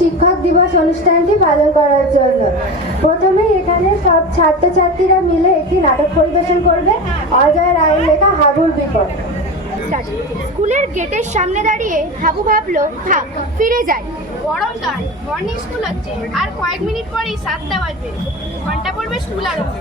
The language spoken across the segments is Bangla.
শিক্ষক দিবস অনুষ্ঠানটি পালন করার জন্য। প্রথমেই এখানে সব ছাত্রছাত্রীরা মিলে একটি নাটক পরিবেশন করবে, অজয় রায়ের লেখা হাবুর বিপদ। স্কুলের গেটের সামনে দাঁড়িয়ে হাবু ভাবলো, থাক ফিরে যাই। গরম কাল, মর্নিং স্কুল হচ্ছে, আর কয়েক মিনিট পরেই 7টা বাজবে। ঘন্টা পড়বে স্কুল আরম্ভ।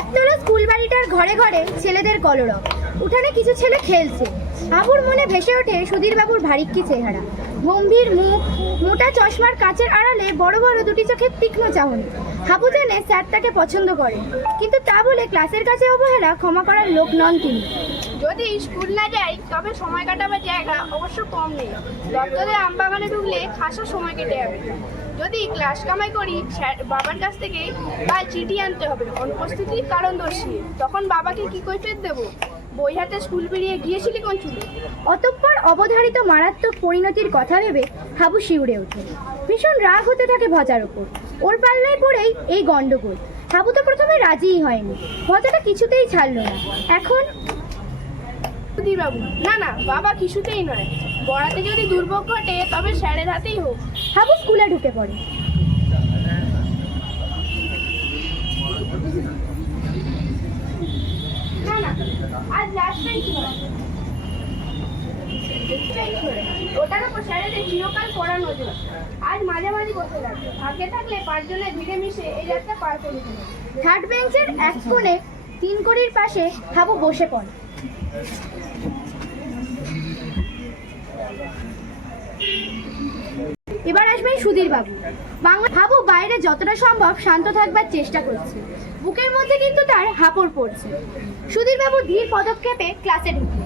একতলা স্কুল বাড়িটার ঘরে ঘরে ছেলেদের কলরব। উঠানে কিছু ছেলে খেলছে। হাবুর মনে ভেসে ওঠে সুধীরবাবুর ভারিক্কি চেহারা, গম্ভীর মুখ, মোটা চশমার কাচের আড়ালে বড় বড় দুটি চোখের তীক্ষ্ণ চাহনি। হাবু জানে স্যার তাকে পছন্দ করে, কিন্তু তা বলে ক্লাসের কাছে অবহেলা ক্ষমা করার লোক নন তিনি। যদি স্কুল না যাই তবে সময় কাটাবার জায়গা অবশ্য কম নেই। দপ্তরে আমবাগানে ঢুকলে খাসা সময় কেটে যাবে। যদি ক্লাস কামাই করি, বাবার কাছ থেকে কাল চিঠি আনতে হবে অনুপস্থিতির কারণ দর্শিয়ে। তখন বাবাকে কি কৈফিয়ত দেবো? বই হাতে স্কুল বেরিয়ে গিয়েছিলি কোন চুলে? অতঃপর অবধারিত মারাত্মক পরিণতির কথা ভেবে হাবু শিউরে ওঠে। ভীষণ রাগ হতে থাকে ভজার ওপর। ওর পাল্লায় পড়েই এই গন্ডগোল। হাবু তো প্রথমে রাজিই হয়নি, ভজাটা কিছুতেই ছাড়লো না। এখন বাবু, না না, বাবা কিছুতেই নয়। বড়াতে যদি দুর্ভোগ ঘটে তবে স্যারের হাতেই হোক। হাবু স্কুলে ঢুকে পড়ে। না না, আজ লাস্ট বেঞ্চ নয়, ওটার উপর স্যারেদের চিরকাল পড়া নজর। আজ মাঝামাঝি বসে থাকবে, আগে থাকলে 5 জনের ভিড়ে মিশে এই রাস্তা পার করে দিল। থার্ড বেঞ্চের এক কোণে 3 কড়ির পাশে হাবু বসে পড়ে। এবার আসবেন সুধীরবাবু। হাবু বাইরে যতটা সম্ভব শান্ত থাকবার চেষ্টা করছে, বুকের মধ্যে কিন্তু তার হাঁপড় পড়ছে। সুধীরবাবু ধীর পদক্ষেপে ক্লাসে ঢুকে।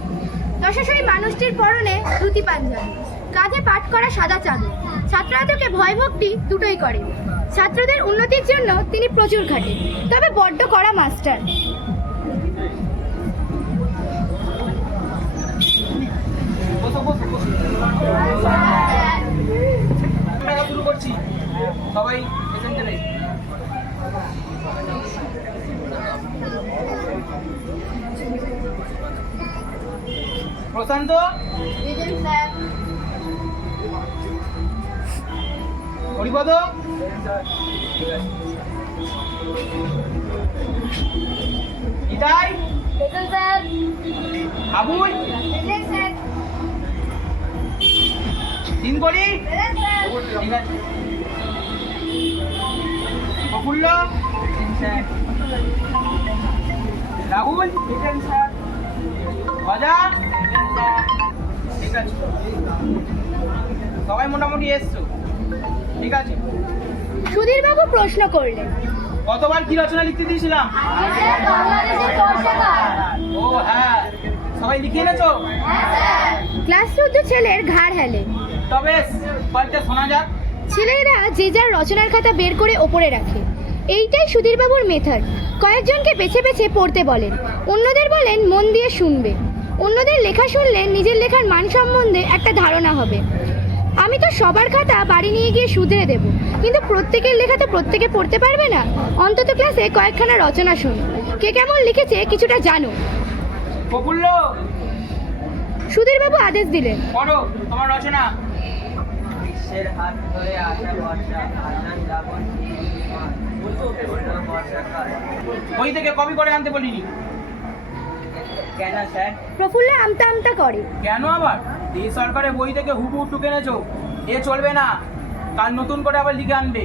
দশাশয়ী মানুষটির পরনে ধুতি পাঞ্জাবি, কাঁধে পাট করা সাদা চাদর। ছাত্ররা তাকে ভয় ভক্তি দুটোই করে। ছাত্রদের উন্নতির জন্য তিনি প্রচুর খাটেন, তবে বড্ড কড়া মাস্টার। শুরু করছি, সবাই পেছনে নেই। প্রশান্ত, হরিপদ, নিতাই, আবুল, 3 করি, ঠিক আছে। প্রফুল্ল, রাহুল, ভজা, ঠিক আছে। সবাই মোটামুটি এসছো, ঠিক আছে। সুধীরবাবু প্রশ্ন করলেন, কতবার কি রচনা লিখতে দিয়েছিলাম? ও হ্যাঁ, সবাই লিখে এনেছো? ক্লাস 14 ছেলের ঘাড় হেলে। তবে কয়েকটা শোনা যাক। ছেলেরা যে যার রচনার খাতা বের করে ওপরে রাখে। এইটাই সুধীরবাবুর মেথড। কয়েকজনকে বেছে বেছে পড়তে বলেন, অন্যদের বলেন মন দিয়ে শুনবে। অন্যদের লেখা শুনলে নিজের লেখার মান সম্বন্ধে একটা ধারণা হবে। আমি তো সবার খাতা বাড়ি নিয়ে গিয়ে শুধরে দেব, কিন্তু প্রত্যেকের লেখা তো প্রত্যেকে পড়তে পারবে না। অন্তত ক্লাসে কয়েকখানা রচনা শোনো, কে কেমন লিখেছে কিছুটা জানো। প্রফুল্ল, সুধীরবাবু আদেশ দিলেন, পড়ো তোমার রচনা। বিশ্বের হাত ধরে আসা বর্ষা, আসান যাবন বই থেকে কপি করে আনতে বলিনি কেন স্যার? প্রফুল্ল আমতা আমতা করে। কেন আবার? এই সরকারের বই থেকে হুবহু টুকে এনেছো, এ চলবে না। কাল নতুন করে আবার লিখে আনবে।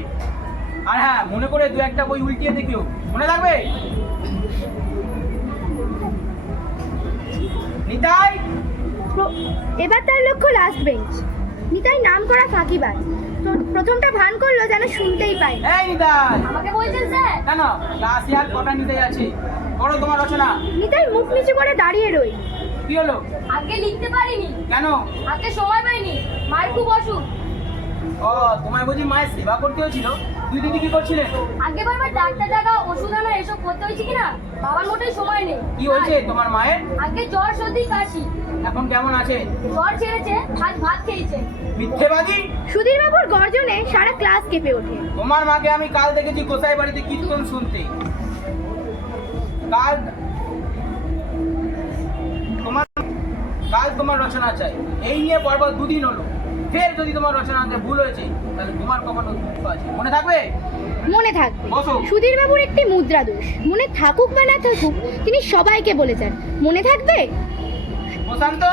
আর হ্যাঁ, মনে করে 2-1টা বই উল্টিয়ে দেখিও, মনে থাকবে? নিতাই, এবার তার লক্ষ্য লাস্ট বেঞ্চ। নিতাই নাম করা ফাঁকিবাজ। প্রথমটা ভান করলো যেন শুনতেই পাই। এই নিতাই, আমাকে বলছেন স্যার? কেন ক্লাসে আর কটা নিতাই আছে? পড়ো তোমার রচনা। নিতাই মুখ নিচু করে দাঁড়িয়ে রই। কি হলো? আজকে লিখতে পারিনি। কেন? আজকে সময় পাইনি, মায়ের খুব অসুখ। ও, তোমায় বুঝি মায়ের সেবা করতে হয়েছিল? তুই দিদি কি করছিলেন? আগে বারবার ডাক্তার টাকা ওষুধ আনা এসব করতে হয়েছে কিনা বাবার মোটেই সময় নেই। কি হয়েছে তোমার মায়ের? আগে জ্বর সর্দি কাশি। এখন কেমন আছে? জ্বর ছেড়েছে, আজ ভাত খেয়েছে। মিথ্যেবাদী! সুধীরবাবুর গর্জনে সারা ক্লাস কেঁপে ওঠে। তোমার মাকে আমি কাল দেখেছি গোসাই বাড়িতে কীর্তন শুনতে। কাল তোমার রচনা চাই, এই নিয়ে পরপর 2 দিন হলো। ফের যদি তোমার রচনাতে ভুল হয়েছে তাহলে তোমার কখনো দুঃখ আছে, মনে থাকবে? মনে থাকবে। বসো। সুধীরবাবুর একটি মুদ্রা দোষ, মনে থাকুক বা না থাকুক তিনি সবাইকে বলে যান, মনে থাকবে। প্রশান্ত,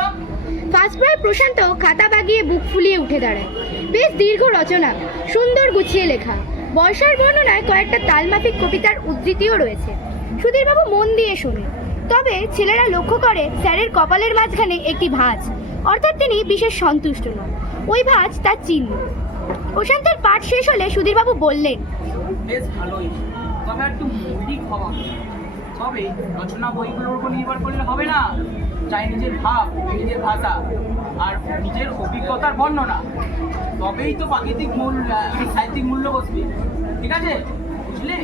ফার্স্ট বয় প্রশান্ত খাতা বাগিয়ে বুক ফুলিয়ে উঠে দাঁড়ায়। বেশ দীর্ঘ রচনা, সুন্দর গুছিয়ে লেখা। বর্ষার বর্ণনায় কয়েকটা তালমাফিক কবিতার উদ্ধৃতিও রয়েছে। সুধীরবাবু মন দিয়ে শোনে। তবে ছেলেরা লক্ষ্য করে স্যারের কপালের মাঝখানে একটি ভাঁজ, অর্থাৎ তিনি বিশেষ সন্তুষ্ট নন। ওই ভাঁজ তার চিহ্ন। প্রশান্তের পাঠ শেষ হলে সুধীরবাবু বললেন, বেশ ভালোই, তবে একটু মৌলিক হওয়া উচিত। তবে রচনা বইগুলোর উপর নির্ভর করলে হবে না, চাই নিজের ভাব, নিজের ভাষা আর নিজের অভিজ্ঞতার বর্ণনা, তবেই তো প্রাকৃতিক সাহিত্যিক মূল্য বসবে। ঠিক আছে, বুঝলে?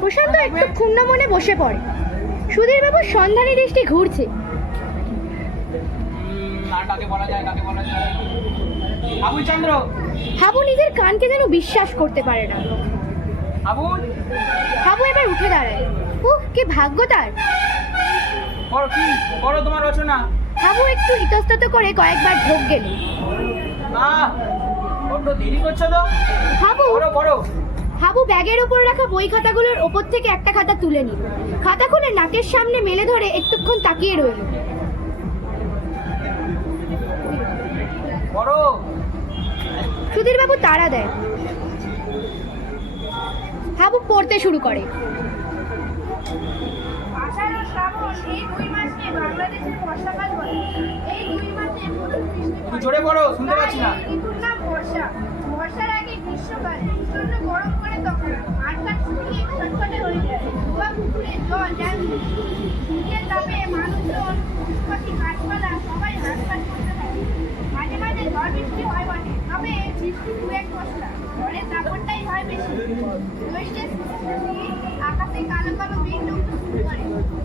প্রশান্ত একটু ক্ষুণ্ণ মনে বসে পড়ে। সুধীরবাবুর সন্ধানী দৃষ্টি ঘুরছে। আর কাকে বলা যায়, কাকে বলা যায়? আবুল চন্দ্র। হাবু নিজের কানকে যেন বিশ্বাস করতে পারে না। আবুল, হাবু এবার উঠে দাঁড়ায়। কি ভাগ্য তার। করো কি করো তোমার রচনা। হাবু একটু ইতস্তত করে কয়েকবার ঢোক গেল। বড্ড দেরি করছো তো। হাবু করো করো। হাবু ব্যাগের ওপর রাখা বই খাতাগুলোর ওপর থেকে একটা খাতা তুলে নিল। খাতা খুলে নাকের সামনে মেলে ধরে একটুক্ষণ তাকিয়ে রইল। করো। সুধীরবাবু তাড়া দেয়। হাবু পড়তে শুরু করে। আষাঢ় ও শ্রাবণ এই দুই মাসকে বাংলাদেশের বর্ষাকাল বলে। এই দুই মাসে প্রথম বৃষ্টি একটু জোরে পড়ো, শুনতে পাচ্ছি না। ঋতুর নাম বর্ষা। বর্ষার আগে গ্রীষ্মকাল। প্রচন্ড গরম পড়ে তখন। মাঠঘাট শুকিয়ে খটখটে হয়ে যায়। কুয়া পুকুরে জল যায়। শীতের তাপে মানুষজন, পশুপাখি, গাছপালা সবাই হাঁসফাঁস করতে থাকে। মাঝে মাঝে ঝড় বৃষ্টি হয় বটে, তবে বৃষ্টি দু এক পশলা। ঝড়ের দাপটটাই হয় বেশি। জ্যৈষ্ঠের আকাশে কালো কালো মেঘ জমতে শুরু করে।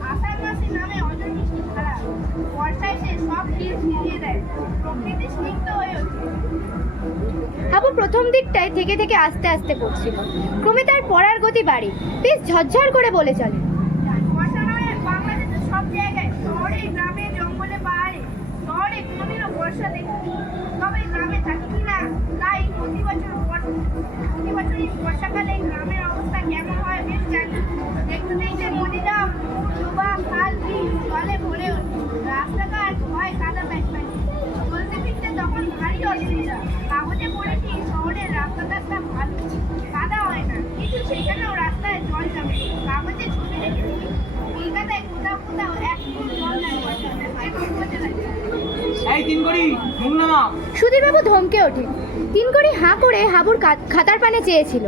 আষাঢ় মাসে নামে অজর বৃষ্টি ছাড়া। বর্ষায় সে সব ক্ষীর ভিজিয়ে দেয়। প্রকৃতি স্নিগ্ধ হয়ে ওঠে। হাবু প্রথম দিকটায় থেকে থেকে আস্তে আস্তে পড়ছিল। ক্রমে তার পড়ার গতি বাড়ে। বেশ ঝরঝর করে বলে চলে। বর্ষা নামে বাংলাদেশের সব জায়গায়, শহরে, গ্রামে, জঙ্গলে, পাহাড়ে। শহরে কোনোদিনও বর্ষা দেখিনি, তবে গ্রামে থাকি কিনা তাই প্রতি বছরই বর্ষাকালে গ্রামের অবস্থা কেমন হয় বেশ জানি। দেখতে দেখতে নদীটা, ডোবা, খাল, বিল জলে ভরে ওঠে। রাস্তাঘাট হয় কাদা প্যাচপ্যাচে। চলতে ফিরতে তখন ভারী অসুবিধা। কাগজে পড়েছি শহরের রাস্তাঘাটটা ভালো, কাদা হয় না, কিন্তু সেখানেও রাস্তায় জল জমে। কাগজে ছবি দেখেছি কলকাতায় কোথাও কোথাও এক ফুট জল লাগে। এই তিন করি মুখ নামা। সুধীরবাবু ধমকে ওঠে। তিনকড়ি হাঁ করে হাবুর খাতার পানে চেয়েছিল।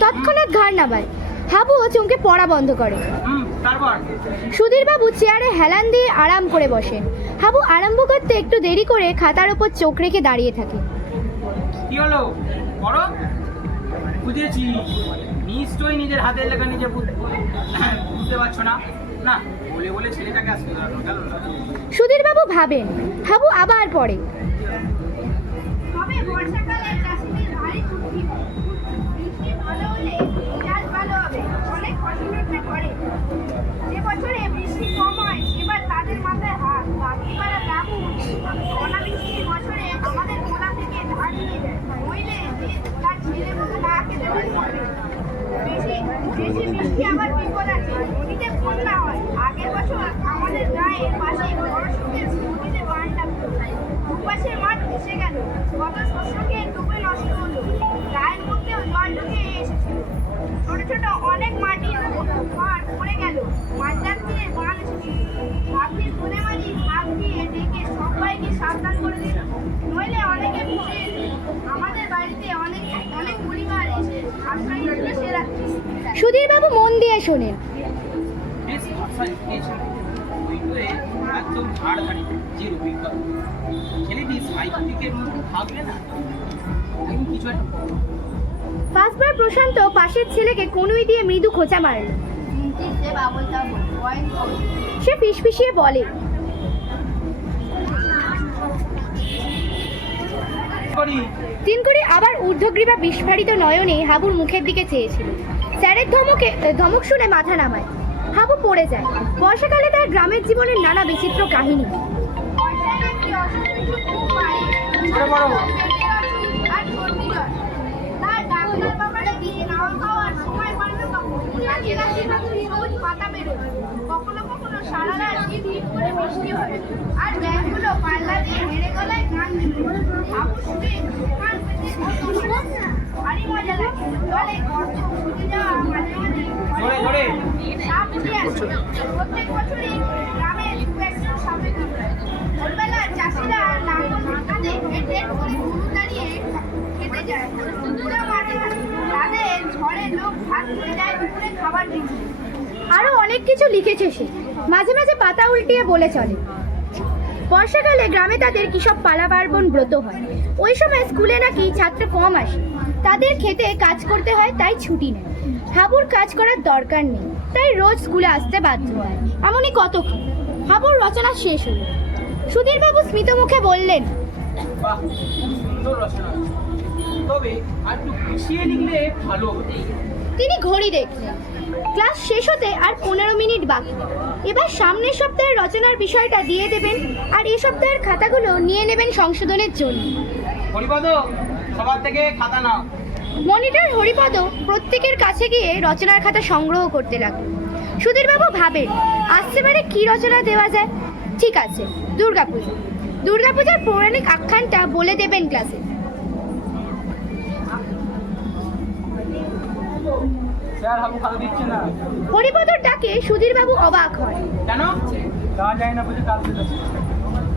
তৎক্ষণাৎ ঘাড় নামায়। হাবুও চমকে পড়া বন্ধ করে। তারপর সুধীরবাবু চেয়ারে হেলান দিয়ে আরাম করে বসেন। হাবু আরম্ভ করতে একটু দেরি করে খাতার ওপর চোখ রেখে দাঁড়িয়ে থাকে। কি হলো, করো। বুঝেছি, নিশ্চয়ই নিজের হাতের লেখা নিজে বুঝতে পারছো না। না বলে বলে ছেলেটাকে আসতে গেল না। সুধীরবাবু ভাবেন। হাবু আবার পড়ে। তবে বর্ষাকালে চাষিদের ভারী খুশি। বৃষ্টি ভালো হলে চাষ ভালো হবে, অনেক ফসল উঠতে পারে। যে বছরে বৃষ্টি কম হয় সেবার তাদের মাথায় হাত। বাকিমারা বাবু অনাবৃষ্টির বছরে আমাদের কোলা থেকে ধার নিয়ে যায়, নইলে তার ছেলে মতো না খেতে পারবে। বেশি বেশি বৃষ্টি আবার বিপদ আছে, নদীতে বন্যা হয়। আগের বছর আমাদের গায়ের পাশে বড় সুখের নদীতে বানটা দুপাশের মাঠ ভেসে গেল। কত শস্যকে ডুবে নষ্ট হলো। গায়ের মধ্যেও জল ঢুকে এসেছিল। ছোট ছোট অনেক মাটির পাড় পড়ে গেল। মাঝরাত দিয়ে বান এসেছিল। ভাবলি ধরে মাঝি হাত দিয়ে ডেকে সবাইকে সাবধান করে দিল, নইলে অনেকে ভেসে যেত। আমাদের বাড়িতে অনেক অনেক পরিবার এসে আশ্রয় নিল সে রাত্রি। সুধীরবাবু মন দিয়ে শোনেন। বেশ ভাষা লিখিয়েছে, ওইগুলো একদম ধাড়ধাড়ি যে অভিজ্ঞতা। ছেলেটি সাহিত্যিকের মধ্যে থাকলে না এখন কিছু একটা। পাঁচবার প্রশান্ত পাশের ছেলেকে কনুই দিয়ে মৃদু খোঁচা মারল। সে ফিসফিসিয়ে বলে, তিনকুড়ি আবার ঊর্ধ্বগ্রীবা বিস্ফারিত নয়নে হাবুর মুখের দিকে চেয়েছিল। স্যারের ধমক শুনে মাথা নামায়। হাবু পড়ে যায়। বর্ষাকালে তার গ্রামের জীবনের নানা বিচিত্র কাহিনী। বর্ষায় একটি অসুখ খুব বাড়ে। ছোট বড় জোরে বৃষ্টি হয় আর ব্যাগগুলো পাল্লা দিয়ে হেরে গলায় গান শুনে হাবু শুনে কান পেতে ভারী মজা লাগে। জলে গর্ত ছুটে যাওয়া মাঝে মাঝে জোরে সাপ উঠে আসে। প্রত্যেক বছরই গ্রামে দু একজন সাপে কামড়ায়। ভোরবেলা চাষিরা লাঙল কাঁধে হেঁটে করে গরু দাঁড়িয়ে খেতে যায়। পুরো মাঠে তাদের ঝড়ে লোক ভাত করে যায় দুপুরে খাবার দিতে। আরো অনেক কিছু লিখেছে সে, মাঝে মাঝে পাতা উল্টিয়ে বলে চলে। বর্ষাকালে গ্রামে তাদের কি সব পালা পার্বণ ব্রত হয়। ওই সময় স্কুলে নাকি ছাত্র কম আসে, তাদের খেতে কাজ করতে হয়, তাই ছুটি নেয়। হাবুর কাজ করার দরকার নেই, তাই রোজ স্কুলে আসতে বাধ্য হয়। এমনই কত কি। হাবুর রচনা শেষ হলো। সুধীরবাবু স্মিত মুখে বললেন, বাহ, সুন্দর রচনা, তবে আর একটু গুছিয়ে লিখলে ভালো হতো। তিনি ঘড়ি দেখলেন। ক্লাস শেষ হতে আর 15 মিনিট বাকি। এবার সামনের সপ্তাহের রচনার বিষয়টা দিয়ে দেবেন আর এই সপ্তাহের খাতাগুলো নিয়ে নেবেন সংশোধনের জন্য। হরিপদ, সবার থেকে খাতা নাও। মনিটর হরিপদ প্রত্যেকের কাছে গিয়ে রচনার খাতা সংগ্রহ করতে লাগলো। সুধীরবাবু ভাবেন, আসছে বারে কি রচনা দেওয়া যায়। ঠিক আছে, দুর্গাপূজা। দুর্গাপূজার পৌরাণিক আখ্যানটা বলে দেবেন ক্লাসে। স্যার, হাবু খাতা দিচ্ছে না। হরিপদর ডাকে সুধীরবাবু অবাক হয়। কেন? যাওয়া যায় না বুঝে কাল দিতে।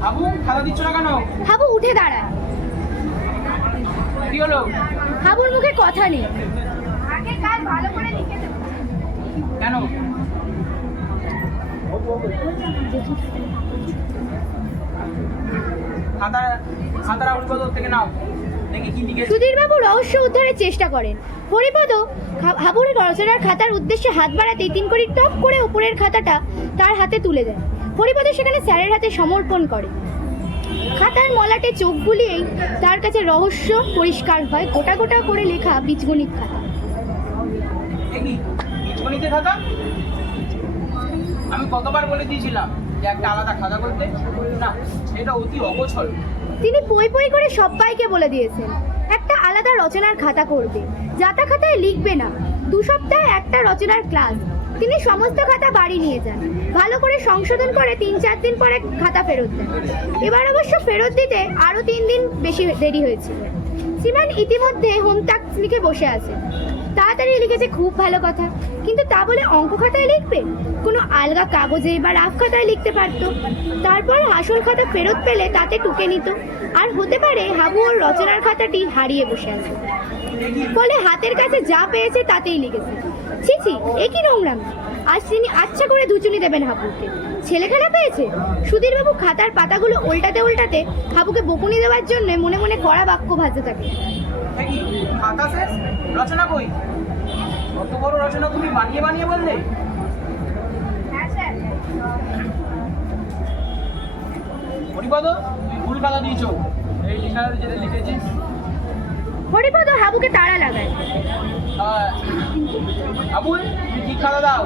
হাবু খাতা দিচ্ছ না কেন? হাবু উঠে দাঁড়ায়। কি হলো? হাবুর মুখে কথা নেই। আগে কাল ভালো করে লিখে দেবো। কেন? খাতারা হরিপদ থেকে নাও, দেখি কি লিখেছে। সুধীরবাবু রহস্য উদ্ধারের চেষ্টা করেন। হরিপদ হাবুর রচনার খাতার উদ্দেশ্যে হাত বাড়াতেই তিনকড়ি টপ করে উপরের খাতাটা তার হাতে তুলে দেয়। হরিপদ সেখানে স্যারের হাতে সমর্পণ করে। খাতার মলাটে চোখ বুলিয়েই তার কাছে রহস্য পরিষ্কার হয়। গোটা গোটা করে লেখা বীজগণিত খাতা। দেখি বীজগণিতের খাতা। আমি কতবার বলে দিয়েছিলাম যে একটা আলাদা খাতা করতে, না এটা অতি অগোছল। তিনি পই পই করে সবাইকে বলে দিয়েছেন একটা আলাদা রচনার খাতা করবে, যাতা খাতায় লিখবে না। 2 সপ্তাহে একটা রচনার ক্লাস। তিনি সমস্ত খাতা বাড়ি নিয়ে যান, ভালো করে সংশোধন করে 3-4 দিন পরে খাতা ফেরত দেন। এবার অবশ্য ফেরত দিতে আরও 3 দিন বেশি দেরি হয়েছিল। শ্রীমান ইতিমধ্যে হোমটাস্ক লিখে বসে আছে। তাড়াতাড়ি লিখেছে, খুব ভালো কথা, কিন্তু তা বলে অঙ্ক খাতায় লিখবে? কোনো আলগা কাগজে বা রাফ খাতায় লিখতে পারতো। তারপর আসল খাতা ফেরত পেলে তাতে টুকে নিত। আর হতে পারে হাবু ওর রচনার খাতাটি হারিয়ে বসে আছে, ফলে হাতের কাছে যা পেয়েছে তাতেই লিখেছে। ছি ছি, এ কি নোংরাম। আজ তিনি আচ্ছা করে দুচুনি দেবেন হাবুকে। ছেলে খেলা পেয়েছে। সুধীরবাবু খাতার পাতাগুলো উল্টাতে উল্টাতে হাবুকে বকুনি দেওয়ার জন্য মনে মনে কড়া বাক্য ভাজতে থাকে। দেখি খাতা শেষ, রচনা কই? কত বড় রচনা তুমি বানিয়ে বানিয়ে বললে। হ্যাঁ স্যার। হরিপদ, তুমি ভুল খাতা দিয়েছো। এই লেখাটা যেটা লিখেছিস। হরিপদ হাবুকে তাড়া লাগায়। হাবু, তুমি ঠিক খাতা দাও।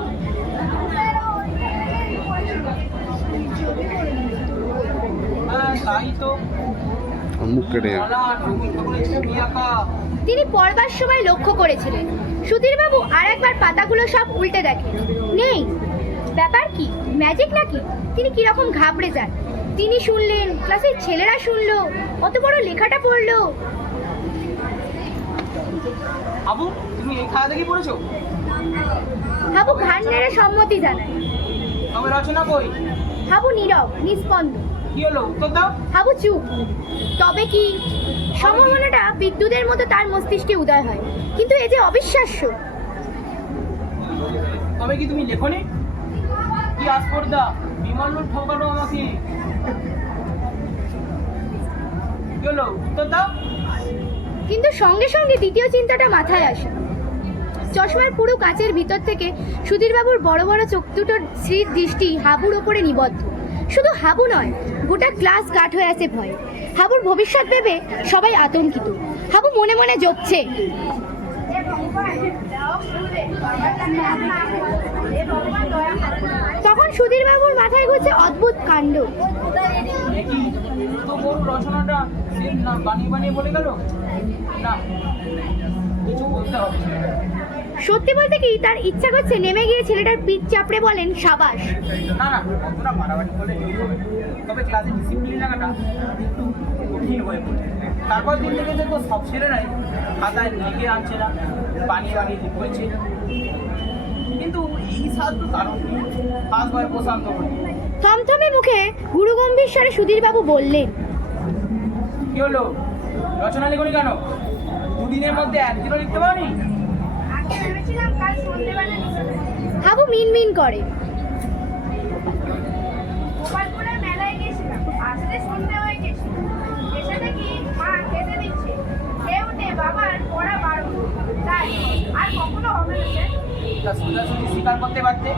হ্যাঁ তাই তো। মুখ কেটে তিনি পড়বার সময় লক্ষ্য করেছিলেন সুধীরবাবু আর একবার পাতাগুলো সব উল্টে দেখেন, নেই। ব্যাপার কি, ম্যাজিক নাকি? তিনি কিরকম ঘাবড়ে যান। তিনি শুনলেন, ক্লাসের ছেলেরা শুনলো, অত বড় লেখাটা পড়লো। হাবু, তুমি এই খাতা দেখি পড়েছো? হাবু ঘাড় নেড়ে সম্মতি জানায়। তবে রচনা কই? হাবু নীরব, নিস্পন্দ। কি হলো, উত্তর দাও। হাবু চুপ। তবে কি? সম্ভাবনাটা বিদ্যুতের মতো তার মস্তিষ্কে উদয় হয়, কিন্তু এ যে অবিশ্বাস্য। তবে কি তুমি লেখনি? কি আস্পর্ধা, বিমল ঠকালো আমাকে। কি হলো, উত্তর দাও। কিন্তু সঙ্গে সঙ্গে দ্বিতীয় চিন্তাটা মাথায় আসে। চশমার পুরো কাচের ভিতর থেকে সুধীরবাবুর বড় বড় চোখ দুটোর স্থির দৃষ্টি হাবুর ওপরে নিবদ্ধ। শুধু হাবু নয়, গোটা ক্লাস গাঢ় হয়ে আছে ভয়ে। হাবুর ভবিষ্যৎ ভেবে সবাই আতঙ্কিত। হাবু মনে মনে জপছে, তখন সুধীরবাবুর মাথায় ঘুরছে অদ্ভুত কাণ্ড। দেখি তো বড় রচনাটা সে না বানিয়ে বানিয়ে বলে গেল। না, কিছু বলতে হবে ছেলেটাকে। সত্যি বলতে কি তার ইচ্ছা করছে নেমে গিয়ে ছেলেটার পিঠ চাপড়ে বলেন সাবাস। না না, অতটা মারামারি করলে ঠিক হবে না। তবে ক্লাসে ডিসিপ্লিন লাগাটা একটু কঠিন হয়ে পড়ে। তারপর দিন থেকে দেখবো সব ছেলেরাই খাতায় লিখে আনছে না, বানিয়ে বানিয়ে লিখছে। কিন্তু এই সাল তো কারণ পাঁচবার প্রশান্ত করি। থমথমে মুখে গুরুগম্ভীর স্বরে সুধীরবাবু বললেন, কি হলো, রচনা লেখনি কেন? দুদিনের মধ্যে একদিনও লিখতে পারোনি? আগে ভেবেছিলাম কাল সন্ধ্যেবেলা লিখতে। হাবু মিনমিন করে। গোপালপুরের মেলায় গেছিলাম, আসতে সন্ধ্যে হয়ে গেছিল। এসে দেখি মা খেতে দিচ্ছে, খেয়ে উঠে বাবার পড়া বারণ, তাই আর কখনো হবে না স্যার। তা সোজাসুজি স্বীকার করতে পারতে,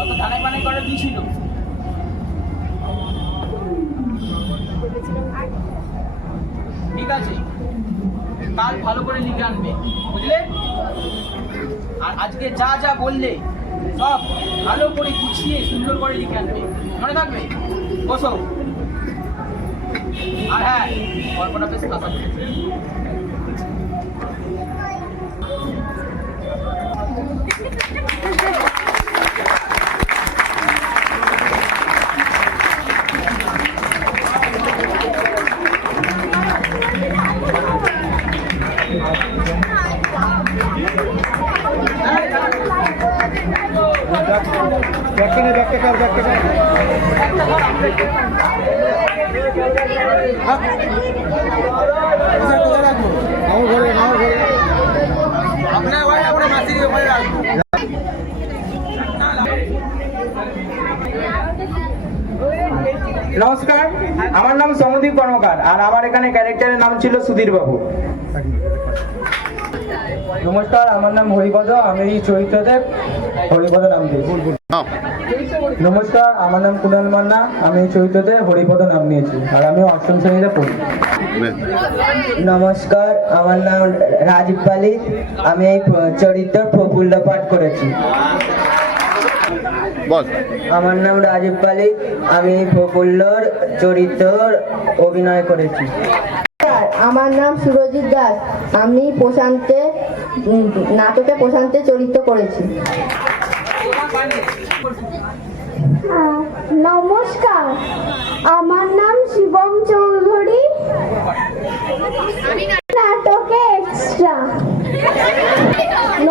অত ধানাই পানাই করে দিয়েছিল। ঠিক আছে, কাল ভালো করে লিখে আনবে, বুঝলে? আর আজকে যা যা বললে সব ভালো করে গুছিয়ে সুন্দর করে লিখে আনবে, মনে থাকবে? বসো। আর হ্যাঁ, গল্পটা বেশ খাতা করেছে। নমস্কার, আমার নাম সমদীপ কর্মকার আর আমার এখানে ক্যারেক্টারের নাম ছিল সুধীর বাবু। নমস্কার, আমার নাম হরিপদ, আমি এই চরিত্রতে হরিপদ নাম দিয়েছি। নমস্কার, আমার নাম কুণাল মান্না, আমি এই চরিত্রতে হরিপদ নাম নিয়েছি আর আমি অষ্টম শ্রেণীতে পড়ি। নমস্কার, আমার নাম রাজীব পালি, আমি এই চরিত্র প্রফুল্ল পাঠ করেছি। বল। আমার নাম রাজীব পালি, আমি প্রফুল্লর চরিত্র অভিনয় করেছি। আমার নাম সুরজিৎ দাস, আমি নাটকে প্রশান্তের চরিত্র করেছি। নমস্কার, আমার নাম শিবম চৌধুরী, নাটকে এক্সট্রা।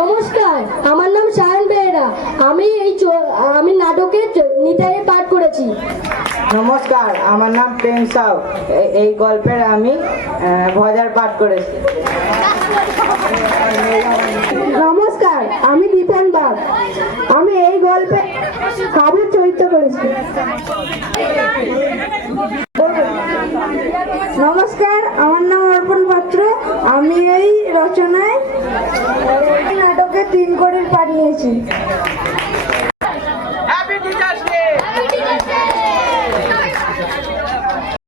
নমস্কার, আমার নাম সায়ন বেহেরা, আমি নাটকে নিতাইয়ের পাঠ করেছি। নমস্কার, আমার নাম প্রেম সাউ, এই গল্পের আমি ভজার পাঠ করেছি। নমস্কার, আমি দীপন বাগ, আমি এই গল্পে হাবুর চরিত্র করেছি। নমস্কার, আমার নাম অর্পণ পাত্র, আমি এই রচনায় নাটকে 3 কোটির পাঠ নিয়েছি।